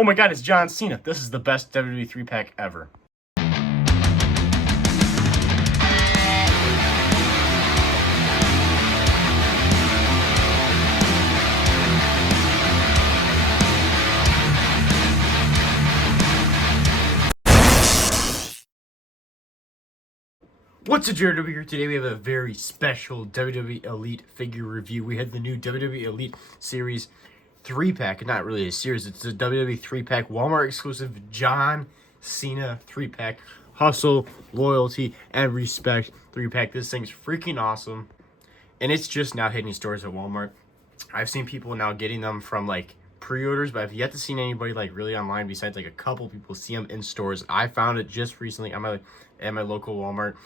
Oh my god, it's John Cena. This is the best WWE 3-pack ever. What's up, Jared over here? Today we have a very special WWE Elite figure review. We had the new WWE Elite Series 3-pack. Not really a series, it's a WWE 3-pack Walmart exclusive John Cena 3-pack. Hustle, loyalty, and respect 3-pack. This thing's freaking awesome. And it's just now hitting stores at Walmart. I've seen people now getting them from like pre-orders, but I've yet to see anybody like really online besides like a couple people see them in stores. I found it just recently at my local Walmart.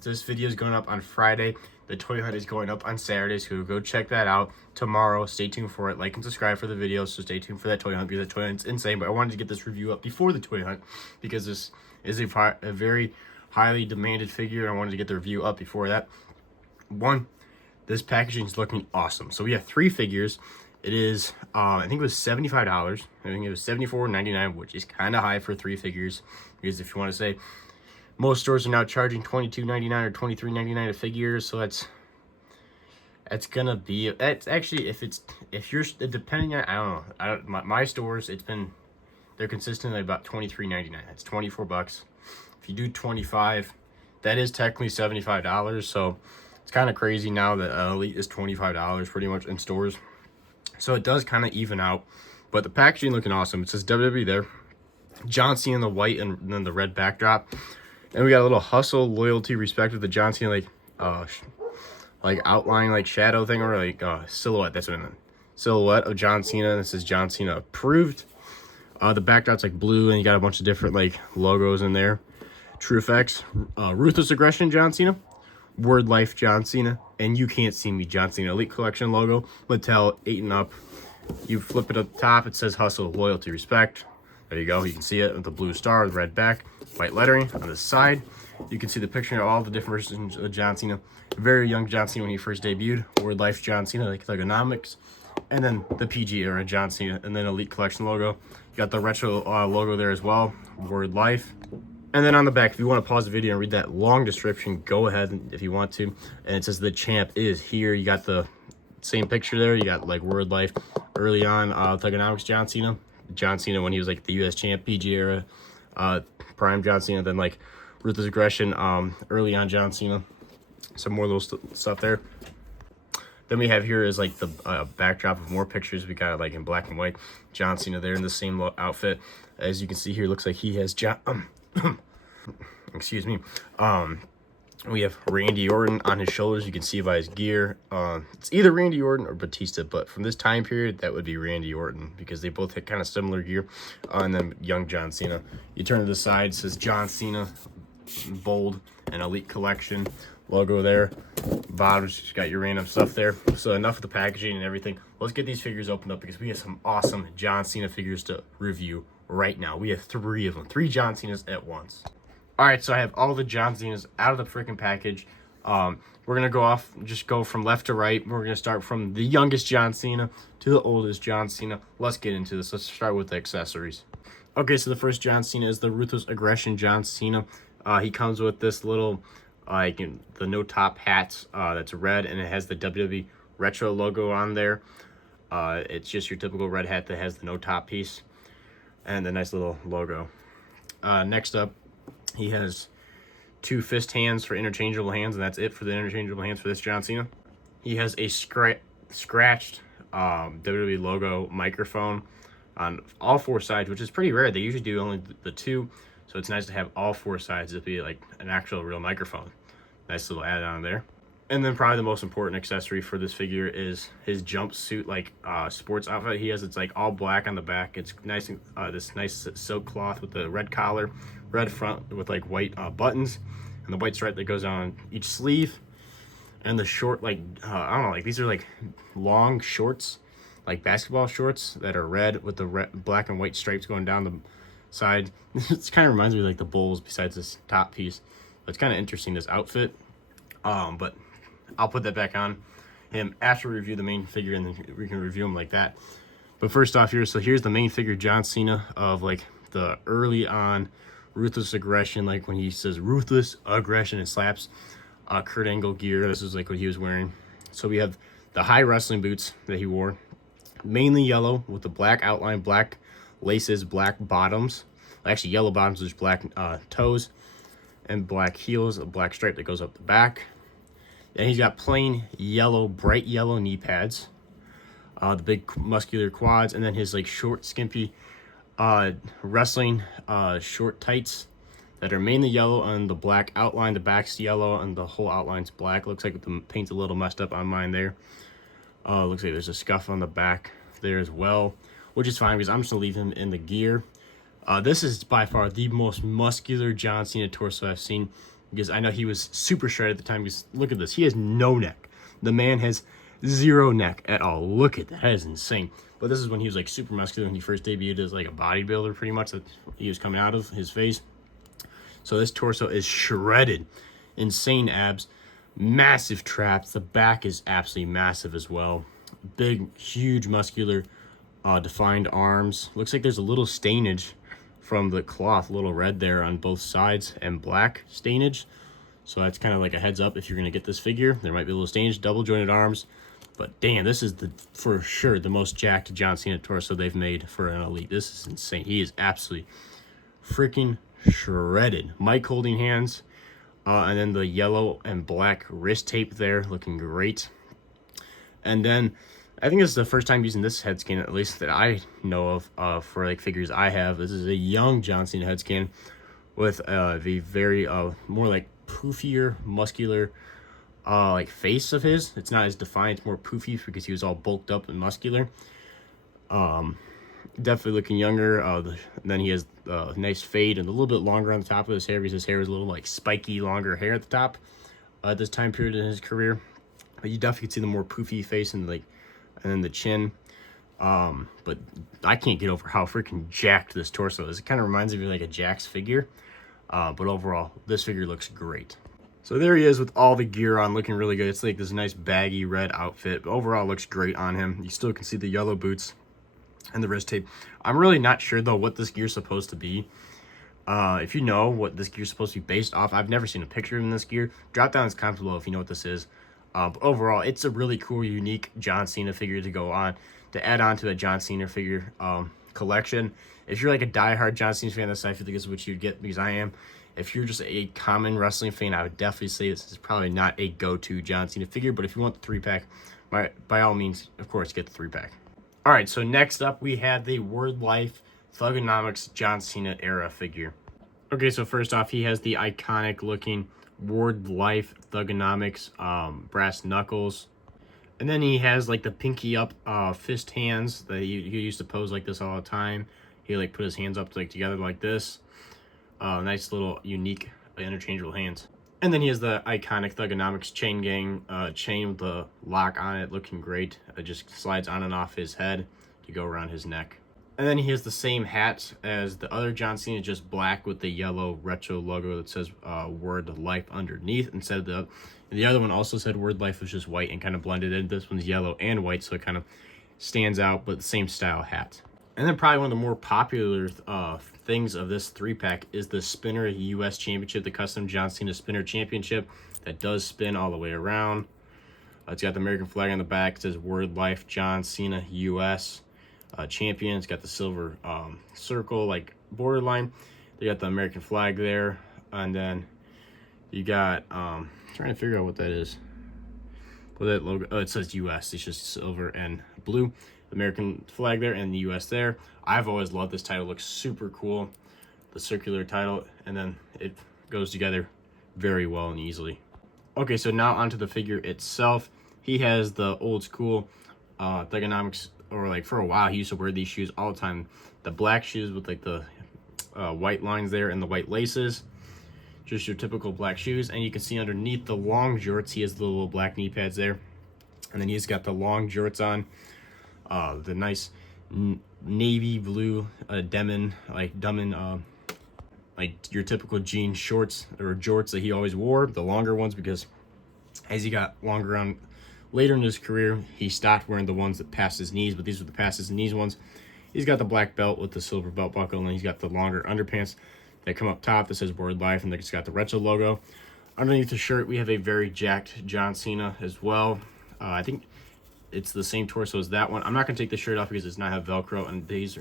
This video is going up on Friday. The toy hunt is going up on Saturday, so go check that out tomorrow. Stay tuned for it. Like and subscribe for the video, so stay tuned for that toy hunt because the toy hunt's insane. But I wanted to get this review up before the toy hunt because this is a very highly demanded figure. I wanted to get the review up before that. This packaging is looking awesome. So we have 3 figures. It is, I think it was $75. I think it was $74.99, which is kind of high for 3 figures. Because if you want to say, most stores are now charging $22.99 or $23.99 a figure. So that's gonna be, that's actually, if you're depending on, I don't know, my stores, they're consistently about $23.99. That's 24 bucks. If you do 25, that is technically $75. So it's kind of crazy now that Elite is $25 pretty much in stores. So it does kind of even out. But the packaging looking awesome. It says WWE there. John Cena in the white and then the red backdrop. And we got a little hustle, loyalty, respect with the John Cena like outline, like shadow thing, or like silhouette. That's what I meant. Silhouette of John Cena. This is John Cena approved. The backdrop's like blue, and you got a bunch of different like logos in there. True Effects, Ruthless Aggression John Cena, Word Life John Cena, and You Can't See Me John Cena Elite Collection logo. Mattel 8 and up. You flip it up top, it says Hustle, Loyalty, Respect. There you go. You can see it with the blue star, the red back, white lettering on the side. You can see the picture of all the different versions of John Cena. Very young John Cena when he first debuted. Word Life John Cena, like ergonomics. And then the PG era John Cena, and then Elite Collection logo. You got the retro logo there as well. Word Life. And then on the back, if you want to pause the video and read that long description, go ahead if you want to. And it says the champ is here. You got the same picture there. You got like Word Life early on, Thugonomics John Cena. John Cena when he was like the US champ, PG era, prime John Cena. Then like Ruthless Aggression, early on John Cena. Some more little stuff there. Then we have here is like the backdrop of more pictures. We got like in black and white John Cena there in the same outfit. As you can see here, looks like he has excuse me. We have Randy Orton on his shoulders. You can see by his gear. It's either Randy Orton or Batista, but from this time period, that would be Randy Orton because they both had kind of similar gear. And then young John Cena. You turn to the side, it says John Cena, bold, and Elite Collection logo there. Bottom's just got your random stuff there. So enough of the packaging and everything. Let's get these figures opened up because we have some awesome John Cena figures to review right now. We have 3 of them, 3 John Cenas at once. All right, so I have all the John Cenas out of the freaking package. We're gonna go from left to right. We're gonna start from the youngest John Cena to the oldest John Cena. Let's get into this. Let's start with the accessories. Okay, so the first John Cena is the Ruthless Aggression John Cena. He comes with this little, the no top hat that's red, and it has the WWE retro logo on there. It's just your typical red hat that has the no top piece and the nice little logo. Next up, he has 2 fist hands for interchangeable hands, and that's it for the interchangeable hands for this John Cena. He has a scratched WWE logo microphone on all 4 sides, which is pretty rare. They usually do only the 2, so it's nice to have all 4 sides to be like an actual real microphone. Nice little add-on there. And then probably the most important accessory for this figure is his jumpsuit, like sports outfit he has. It's like all black on the back. It's nice, this nice silk cloth with the red collar, red front with like white buttons, and the white stripe that goes on each sleeve. And the short, like I don't know, like these are like long shorts, like basketball shorts that are red with the black and white stripes going down the side. It kind of reminds me of like the Bulls besides this top piece. It's kind of interesting, this outfit. But I'll put that back on him after we review the main figure, and then we can review him like that. But first off here, so here's the main figure, John Cena, of like the early on ruthless aggression, like when he says ruthless aggression and slaps Kurt Angle gear. This is like what he was wearing. So we have the high wrestling boots that he wore, mainly yellow with the black outline, black laces, black bottoms. Actually, yellow bottoms, there's black toes, and black heels, a black stripe that goes up the back. Then he's got plain yellow, bright yellow knee pads, the big muscular quads, and then his like short, skimpy wrestling short tights that are mainly yellow and the black outline. The back's yellow and the whole outline's black. Looks like the paint's a little messed up on mine there. Looks like there's a scuff on the back there as well, which is fine because I'm just gonna leave him in the gear. This is by far the most muscular John Cena torso I've seen, because I know he was super shredded at the time. Because look at this, he has no neck. The man has zero neck at all. Look at that, that is insane. But this is when he was like super muscular, when he first debuted as like a bodybuilder, pretty much, that he was coming out of his face. So this torso is shredded, insane abs, massive traps. The back is absolutely massive as well. Big, huge, muscular, defined arms. Looks like there's a little stainage from the cloth, a little red there on both sides, and black stainage. So that's kind of like a heads up if you're gonna get this figure. There might be a little stainage, double jointed arms. But damn, this is for sure the most jacked John Cena torso they've made for an Elite. This is insane. He is absolutely freaking shredded. Mic holding hands, and then the yellow and black wrist tape there, looking great. And then I think this is the first time using this head scan, at least that I know of, for like figures I have. This is a young John Cena head scan with the very more like poofier, muscular like face of his. It's not as defined, it's more poofy because he was all bulked up and muscular. Definitely looking younger. Then he has a nice fade and a little bit longer on the top of his hair, because his hair was a little like spiky, longer hair at the top at this time period in his career. But you definitely can see the more poofy face and then the chin. But I can't get over how freaking jacked this torso is. It kind of reminds me of like a Jax figure. But overall, this figure looks great. So there he is with all the gear on, looking really good. It's like this nice baggy red outfit. But overall, looks great on him. You still can see the yellow boots and the wrist tape. I'm really not sure though what this gear's supposed to be. If you know what this gear's supposed to be based off, I've never seen a picture of this gear. Drop down in the comments below if you know what this is. But overall, it's a really cool, unique John Cena figure to add on to a John Cena figure collection. If you're like a diehard John Cena fan, I feel like this is what you'd get, because I am. If you're just a common wrestling fan, I would definitely say this is probably not a go-to John Cena figure. But if you want the 3-pack, by all means, of course, get the 3-pack. All right, so next up, we have the Word Life Thuganomics John Cena era figure. Okay, so first off, he has the iconic looking Word Life Thuganomics brass knuckles. And then he has like the pinky up fist hands that he used to pose like this all the time. He like put his hands up like together like this. Nice little unique interchangeable hands. And then he has the iconic Thuganomics chain gang chain with the lock on it, looking great. It just slides on and off his head to go around his neck. And then he has the same hat as the other John Cena, just black with the yellow retro logo that says Word Life underneath. Instead of the other one also said Word Life, was just white and kind of blended in. This one's yellow and white, so it kind of stands out, but the same style hat. And then probably one of the more popular things of this 3-pack is the Spinner US Championship, the custom John Cena Spinner Championship that does spin all the way around. It's got the American flag on the back. It says Word Life John Cena US Champion. It's got the silver circle, like borderline. They got the American flag there. And then you got, trying to figure out what that is. Well, that logo, oh, it says US. It's just silver and blue. American flag there and the US there. I've always loved this title. It looks super cool, the circular title, and then it goes together very well and easily. Okay, so now onto the figure itself. He has the old school Thuganomics, or like for a while he used to wear these shoes all the time, the black shoes with like the white lines there and the white laces, just your typical black shoes. And you can see underneath the long jorts, he has the little black knee pads there, and then he's got the long jorts on. The nice navy blue denim, like your typical jean shorts or jorts that he always wore, the longer ones, because as he got longer Later in his career, he stopped wearing the ones that passed his knees, but these were the past his knees ones. He's got the black belt with the silver belt buckle, and then he's got the longer underpants that come up top that says Word Life, and then it's got the retro logo. Underneath the shirt, we have a very jacked John Cena as well. I think it's the same torso as that one. I'm not going to take the shirt off because it's not have Velcro, and these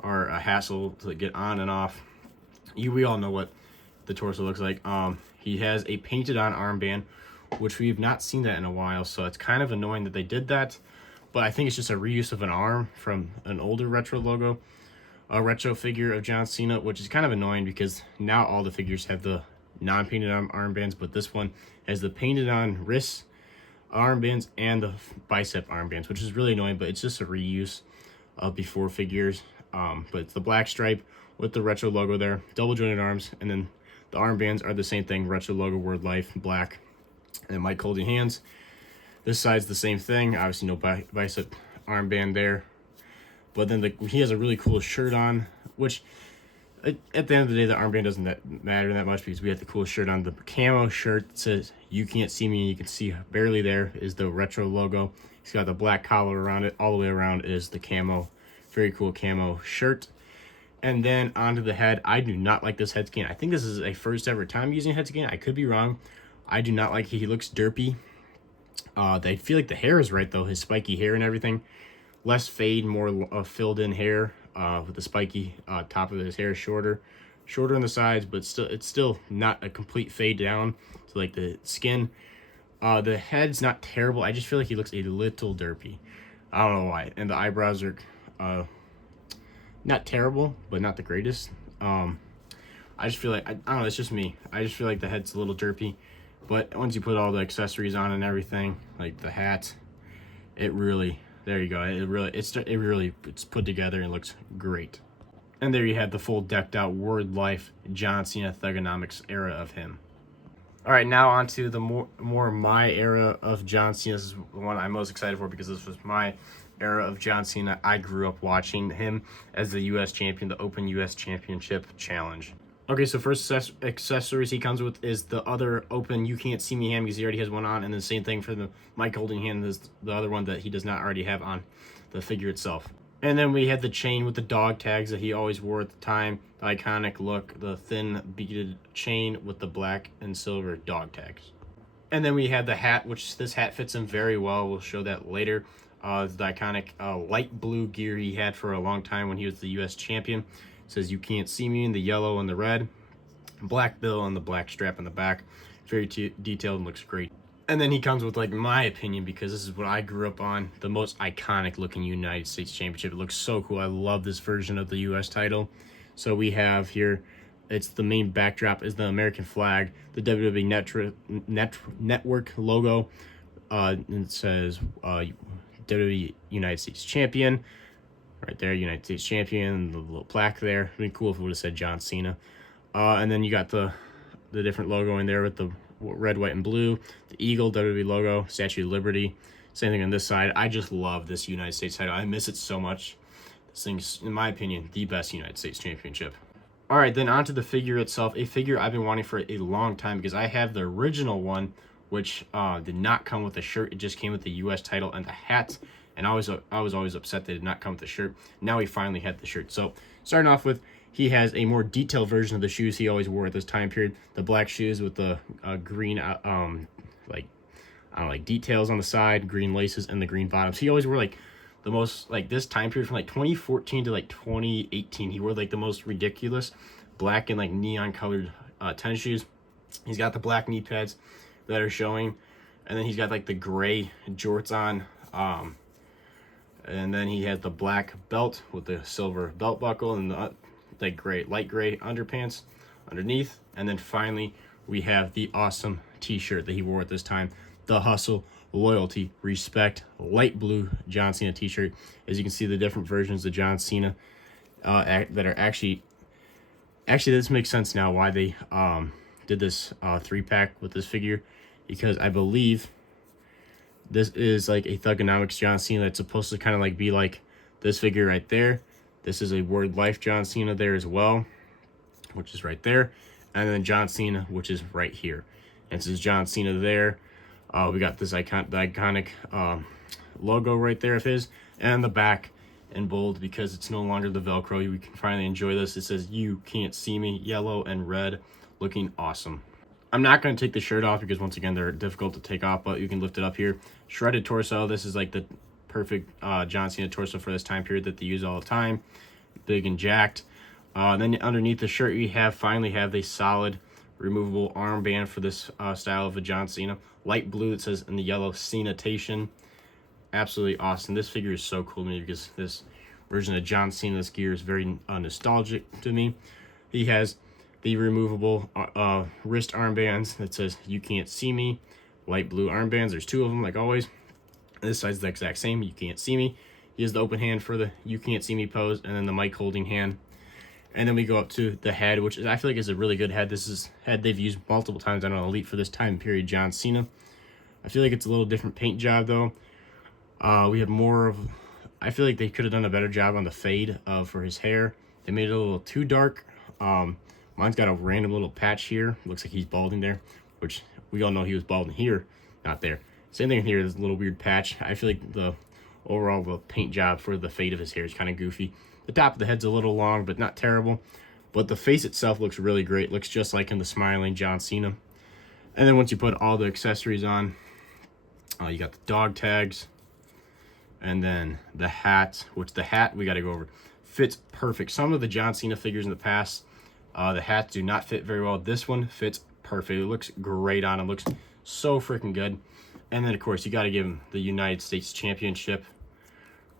are a hassle to get on and off. We all know what the torso looks like. He has a painted on armband, which we've not seen that in a while, so it's kind of annoying that they did that. But I think it's just a reuse of an arm from an older retro logo, a retro figure of John Cena, which is kind of annoying because now all the figures have the non-painted on armbands, but this one has the painted on wrist armbands and the bicep armbands, which is really annoying, but it's just a reuse of before figures. But it's the black stripe with the retro logo there, double jointed arms, and then the armbands are the same thing, retro logo, Word Life, black, and Mike holding hands. This side's the same thing, obviously no bicep armband there. But then he has a really cool shirt on, which at the end of the day, the armband doesn't matter that much because we have the cool shirt on. The camo shirt that says "You can't see me," and you can see barely there is the retro logo. He's got the black collar around it. All the way around is the camo, very cool camo shirt. And then onto the head. I do not like this head scan. I think this is a first ever time using head scan. I could be wrong. I do not like he looks derpy. They feel like the hair is right though, his spiky hair and everything. Less fade, more filled in hair with the spiky top of his hair, shorter on the sides, but it's still not a complete fade down to like the skin. The head's not terrible. I just feel like he looks a little derpy. I don't know why. And the eyebrows are not terrible, but not the greatest. I just feel like, I don't know, it's just me. I just feel like the head's a little derpy. But once you put all the accessories on and everything, like the hat, it really, there you go. It's put together and looks great. And there you have the full decked out Word Life John Cena Thugonomics era of him. All right, now on to the more my era of John Cena. This is the one I'm most excited for because this was my era of John Cena. I grew up watching him as the U.S. champion, the Open U.S. Championship Challenge. Okay, so first accessories he comes with is the other Open You Can't See Me hand because he already has one on, and the same thing for the Mike holding hand is the other one that he does not already have on the figure itself. And then we had the chain with the dog tags that he always wore at the time, the iconic look, the thin beaded chain with the black and silver dog tags. And then we had the hat, which this hat fits him very well. We'll show that later. The iconic light blue gear he had for a long time when he was the U.S. champion. It says "You Can't See Me" in the yellow and the red. Black bill and the black strap in the back. Very detailed and looks great. And then he comes with, like, my opinion, because this is what I grew up on, the most iconic looking United States Championship. It looks so cool. I love this version of the U.S. title. So we have here, it's the main backdrop is the American flag, the WWE Network logo. It says WWE United States Champion. Right there, United States Champion, the little plaque there. It'd be cool if it would have said John Cena. And then you got the different logo in there with the red, white, and blue. The Eagle, WWE logo, Statue of Liberty. Same thing on this side. I just love this United States title. I miss it so much. This thing's, in my opinion, the best United States Championship. All right, then onto the figure itself. A figure I've been wanting for a long time because I have the original one, which did not come with the shirt. It just came with the U.S. title and the hat. And I was always upset they did not come with the shirt. Now we finally had the shirt. So starting off with, he has a more detailed version of the shoes he always wore at this time period. The black shoes with the green, like details on the side, green laces, and the green bottoms. He always wore like the most, like this time period from like 2014 to like 2018. He wore like the most ridiculous black and like neon colored tennis shoes. He's got the black knee pads that are showing, and then he's got like the gray jorts on. And then he has the black belt with the silver belt buckle and the light gray underpants underneath. And then finally, we have the awesome t-shirt that he wore at this time. The Hustle, Loyalty, Respect, light blue John Cena t-shirt. As you can see, the different versions of John Cena that are actually, this makes sense now why they did this 3-pack with this figure. Because I believe this is like a Thugonomics John Cena that's supposed to kind of like be like this figure right there. This is a Word Life John Cena there as well, which is right there. And then John Cena, which is right here. And this is John Cena there. We got this the iconic logo right there of his, and the back in bold because it's no longer the Velcro. We can finally enjoy this. It says "You Can't See Me," yellow and red, looking awesome. I'm not going to take the shirt off because once again they're difficult to take off, but you can lift it up here. Shredded torso. This is like the perfect John Cena torso for this time period that they use all the time. Big and jacked. Then underneath the shirt you finally have the solid removable armband for this style of a John Cena. Light blue, it says in the yellow, Cena-tation. Absolutely awesome. This figure is so cool to me because this version of John Cena's gear is very nostalgic to me. He has the removable wrist armbands that says "You Can't See Me." Light blue armbands. There's two of them, like always. This side's the exact same. "You Can't See Me." He has the open hand for the "You Can't See Me" pose, and then the mic holding hand. And then we go up to the head, which I feel like is a really good head. This is head they've used multiple times on Elite for this time period, John Cena. I feel like it's a little different paint job, though. We have more of... I feel like they could have done a better job on the fade for his hair. They made it a little too dark. Mine's got a random little patch here. Looks like he's balding there, which we all know he was balding here, not there. Same thing here, this little weird patch. I feel like the paint job for the fade of his hair is kind of goofy. The top of the head's a little long, but not terrible. But the face itself looks really great. Looks just like in the smiling John Cena. And then once you put all the accessories on, you got the dog tags. And then the hat, which the hat, we got to go over, fits perfect. Some of the John Cena figures in the past, the hats do not fit very well. This one fits perfect. It looks great on him. Looks so freaking good. And then, of course, you got to give him the United States Championship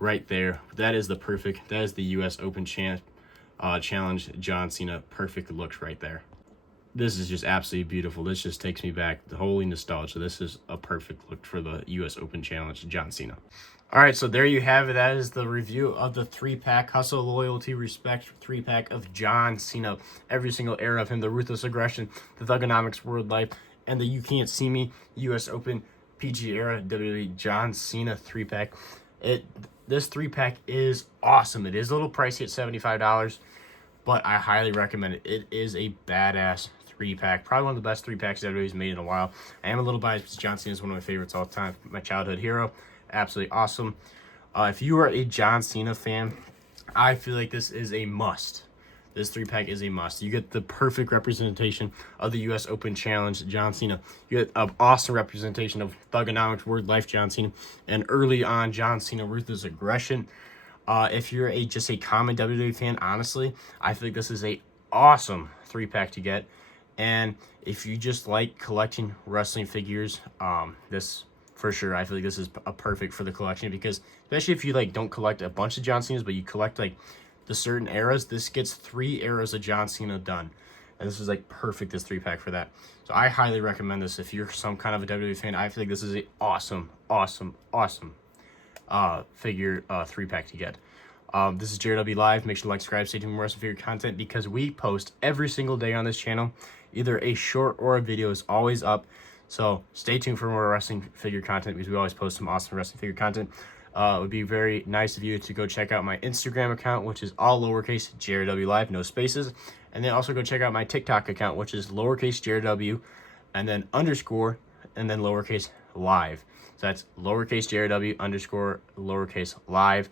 right there. That is the U.S. Open Challenge John Cena. Perfect looks right there. This is just absolutely beautiful. This just takes me back to holy nostalgia. This is a perfect look for the U.S. Open Challenge John Cena. All right, so there you have it. That is the review of the 3-pack Hustle, Loyalty, Respect 3-pack of John Cena. Every single era of him, the Ruthless Aggression, the Thugonomics World Life, and the You Can't See Me U.S. Open PG era WWE John Cena 3-pack. This 3-pack is awesome. It is a little pricey at $75, but I highly recommend it. It is a badass 3-pack. Probably one of the best 3-packs WWE's made in a while. I am a little biased because John Cena is one of my favorites all the time. My childhood hero. Absolutely awesome. If you are a John Cena fan, I feel like this is a must. This 3-pack is a must. You get the perfect representation of the U.S. Open Challenge John Cena. You get an awesome representation of Thugonomics Word Life John Cena, and early on John Cena Ruthless Aggression. If you're just a common WWE fan, honestly, I feel like this is a awesome 3-pack to get. And if you just like collecting wrestling figures, this for sure, I feel like this is a perfect for the collection, because especially if you don't collect a bunch of John Cenas, but you collect the certain eras, this gets 3 eras of John Cena done. And this is perfect, this 3-pack for that. So I highly recommend this if you're some kind of a WWE fan. I feel like this is a awesome figure 3-pack to get. This is JRW Live. Make sure to like, subscribe, stay tuned for more wrestling figure content, because we post every single day on this channel. Either a short or a video is always up. So stay tuned for more wrestling figure content, because we always post some awesome wrestling figure content. It would be very nice of you to go check out my Instagram account, which is all lowercase JRW Live, no spaces. And then also go check out my TikTok account, which is lowercase JRW, and then underscore, and then lowercase live. So that's lowercase JRW underscore lowercase live.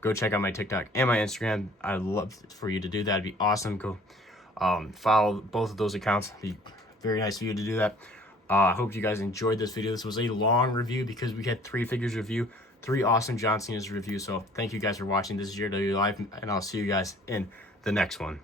Go check out my TikTok and my Instagram. I'd love for you to do that. It'd be awesome. Go follow both of those accounts. It'd be very nice of you to do that. I hope you guys enjoyed this video. This was a long review because we had 3 figures review, 3 awesome John Cena's review. So thank you guys for watching. This is JRW Live, and I'll see you guys in the next one.